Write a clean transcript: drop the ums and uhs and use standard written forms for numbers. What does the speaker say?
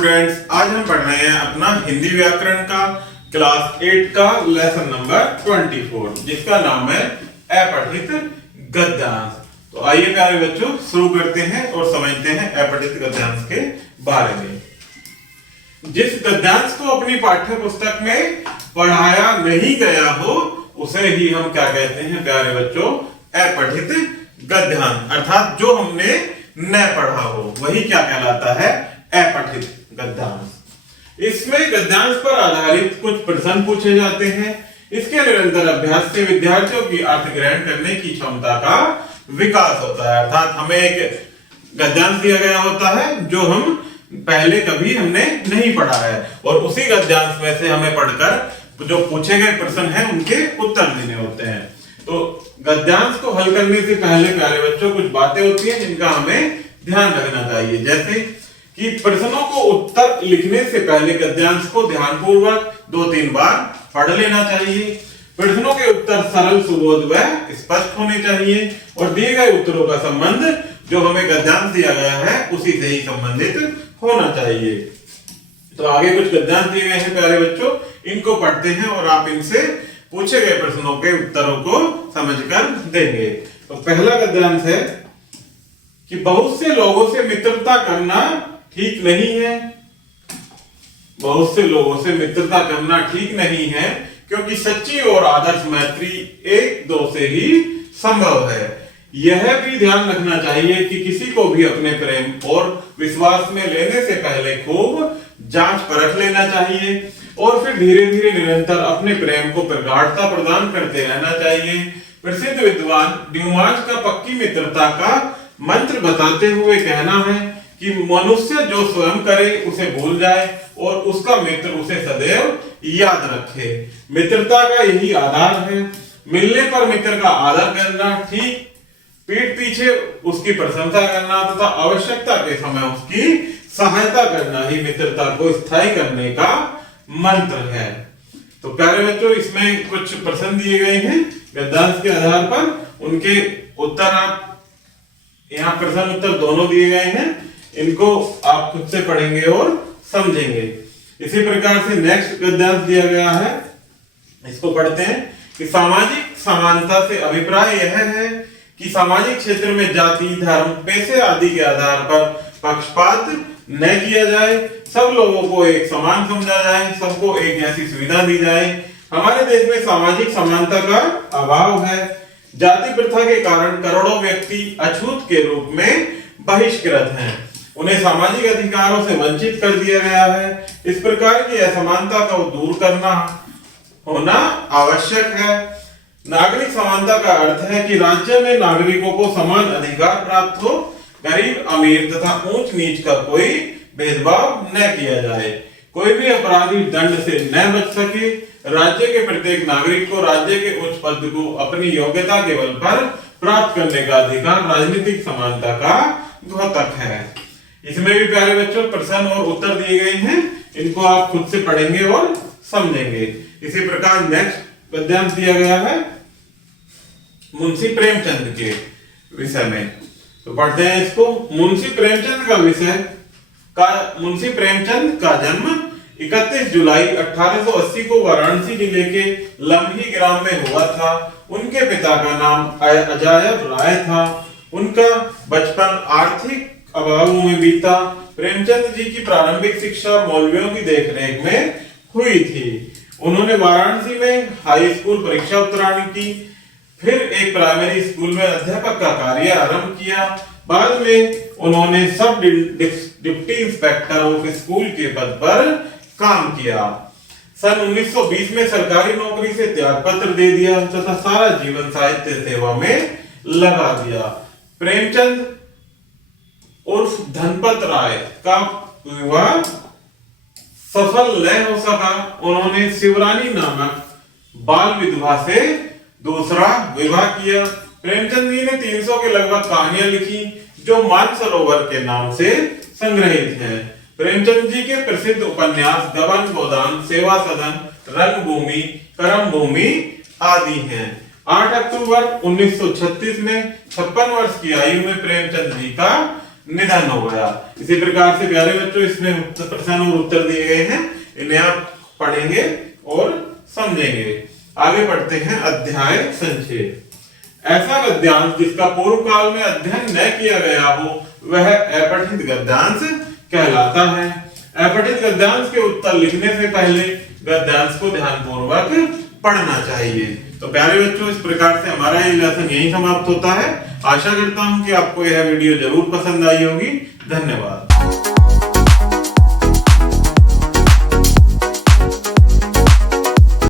Students, आज हम पढ़ रहे हैं अपना हिंदी व्याकरण का क्लास 8 का लेसन नंबर 24 जिसका नाम है अपठित गद्यांश। तो आइए प्यारे बच्चों शुरू करते हैं और समझते हैं अपठित गद्यांश के बारे में। जिस गद्यांश को अपनी पाठ्य पुस्तक में पढ़ाया नहीं गया हो उसे ही हम क्या कहते हैं प्यारे बच्चों? अपठित गद्यांश। अर्थात जो हमने न पढ़ा हो वही क्या कहलाता है? अपठित गद्यांश। इसमें गद्यांश पर आधारित कुछ प्रश्न पूछे जाते हैं। इसके निरंतर अभ्यास से विद्यार्थियों की अर्थ ग्रहण करने की क्षमता का विकास होता है। अर्थात हमें एक गद्यांश दिया गया होता है जो हम पहले कभी हमने नहीं पढ़ा है और उसी गद्यांश में से हमें पढ़कर जो पूछे गए प्रश्न हैं उनके उत्तर देने होते हैं। तो गद्यांश को हल करने से पहले प्यारे बच्चों कुछ बातें होती हैं जिनका हमें ध्यान रखना चाहिए, जैसे कि प्रश्नों को उत्तर लिखने से पहले गद्यांश को ध्यानपूर्वक 2-3 बार पढ़ लेना चाहिए। प्रश्नों के उत्तर सरल, सुबोध व स्पष्ट होने चाहिए और दिए गए उत्तरों का संबंध जो हमें गद्यांश दिया गया है उसी से ही संबंधित होना चाहिए। तो आगे कुछ गद्यांश दिए गए हैं प्यारे बच्चों, इनको पढ़ते हैं और आप इनसे पूछे गए प्रश्नों के उत्तरों को समझकर देंगे। तो पहला गद्यांश है कि बहुत से लोगों से मित्रता करना ठीक नहीं है। बहुत से लोगों से मित्रता करना ठीक नहीं है क्योंकि सच्ची और आदर्श मैत्री 1-2 से ही संभव है। यह भी ध्यान रखना चाहिए कि किसी को भी अपने प्रेम और विश्वास में लेने से पहले खूब जांच परख लेना चाहिए और फिर धीरे धीरे निरंतर अपने प्रेम को प्रगाढ़ता प्रदान करते रहना चाहिए। प्रसिद्ध विद्वान ड्यूमास का पक्की मित्रता का मंत्र बताते हुए कहना है कि मनुष्य जो स्वयं करे उसे भूल जाए और उसका मित्र उसे सदैव याद रखे। मित्रता का यही आधार है। मिलने पर मित्र का आदर करना, ठीक पीठ पीछे उसकी प्रशंसा करना तथा आवश्यकता के समय उसकी सहायता करना ही मित्रता को स्थायी करने का मंत्र है। तो प्यारे बच्चों, इसमें कुछ प्रश्न दिए गए हैं गद्यांश के आधार पर, उनके उत्तर आप यहाँ प्रश्न उत्तर दोनों दिए गए हैं, इनको आप खुद से पढ़ेंगे और समझेंगे। इसी प्रकार से नेक्स्ट गद्यांश दिया गया है, इसको पढ़ते हैं कि सामाजिक समानता से अभिप्राय यह है कि सामाजिक क्षेत्र में जाति, धर्म, पैसे आदि के आधार पर पक्षपात न किया जाए, सब लोगों को एक समान समझा जाए, सबको एक जैसी सुविधा दी जाए। हमारे देश में सामाजिक समानता का अभाव है। जाति प्रथा के कारण करोड़ों व्यक्ति अछूत के रूप में बहिष्कृत हैं। उन्हें सामाजिक अधिकारों से वंचित कर दिया गया है। इस प्रकार की असमानता को दूर करना होना आवश्यक है। नागरिक समानता का अर्थ है कि राज्य में नागरिकों को समान अधिकार प्राप्त हो, गरीब अमीर तथा ऊंच नीच का कोई भेदभाव न किया जाए, कोई भी अपराधी दंड से न बच सके। राज्य के प्रत्येक नागरिक को राज्य के उच्च पद को अपनी योग्यता के बल पर प्राप्त करने का अधिकार राजनीतिक समानता का द्योतक है। इसमें भी प्यारे बच्चों प्रश्न और उत्तर दिए गए हैं, इनको आप खुद से पढ़ेंगे और समझेंगे। इसी प्रकार नेक्स्ट गद्यांश दिया गया है मुंशी प्रेमचंद के विषय में, तो पढ़ते हैं इसको। मुंशी प्रेमचंद का जन्म 31 जुलाई 1880 को वाराणसी जिले के लम्ही ग्राम में हुआ था। उनके पिता का नाम अजायब राय था। उनका बचपन आर्थिक अभावों में बीता। प्रेमचंद जी की प्रारंभिक शिक्षा मौलवियों की देखरेख में हुई थी। उन्होंने वाराणसी में हाई स्कूल परीक्षा उत्तीर्ण की, फिर एक प्राइमरी स्कूल में अध्यापक का कार्य आरंभ किया। बाद में उन्होंने सब डिप्टी इंस्पेक्टर ऑफ स्कूल के पद पर काम किया। सन 1920 में सरकारी नौकरी से त्यागपत्र दे दिया तथा सारा जीवन साहित्य सेवा में लगा दिया। प्रेमचंद उर्फ धनपत राय का विवाह सफल न हो सका। उन्होंने शिवरानी नामक बाल विधवा से दूसरा विवाह किया। प्रेमचंद जी ने 300 के लगभग कहानियां लिखी जो मानसरोवर के नाम से संग्रहित हैं। प्रेमचंद जी के प्रसिद्ध उपन्यास गबन गोदान, सेवा सदन, रंगभूमि, कर्मभूमि आदि हैं। 8 अक्टूबर 1936 में 56 वर्ष की आयु में प्रेमचंद जी का निधन हो गया। इसी प्रकार से प्यारे बच्चों इसमें प्रश्न और उत्तर दिए गए हैं, इन्हें आप पढ़ेंगे और समझेंगे। आगे पढ़ते हैं अध्याय संक्षेप। ऐसा गद्यांश जिसका पूर्व काल में अध्ययन न किया गया हो वह अपठित गद्यांश कहलाता है। अपठित गद्यांश के उत्तर लिखने से पहले गद्यांश को ध्यानपूर्वक पढ़ना चाहिए। तो प्यारे बच्चों इस प्रकार से हमारा ये लेसन यहीं समाप्त होता है। आशा करता हूं कि आपको यह वीडियो जरूर पसंद आई होगी। धन्यवाद।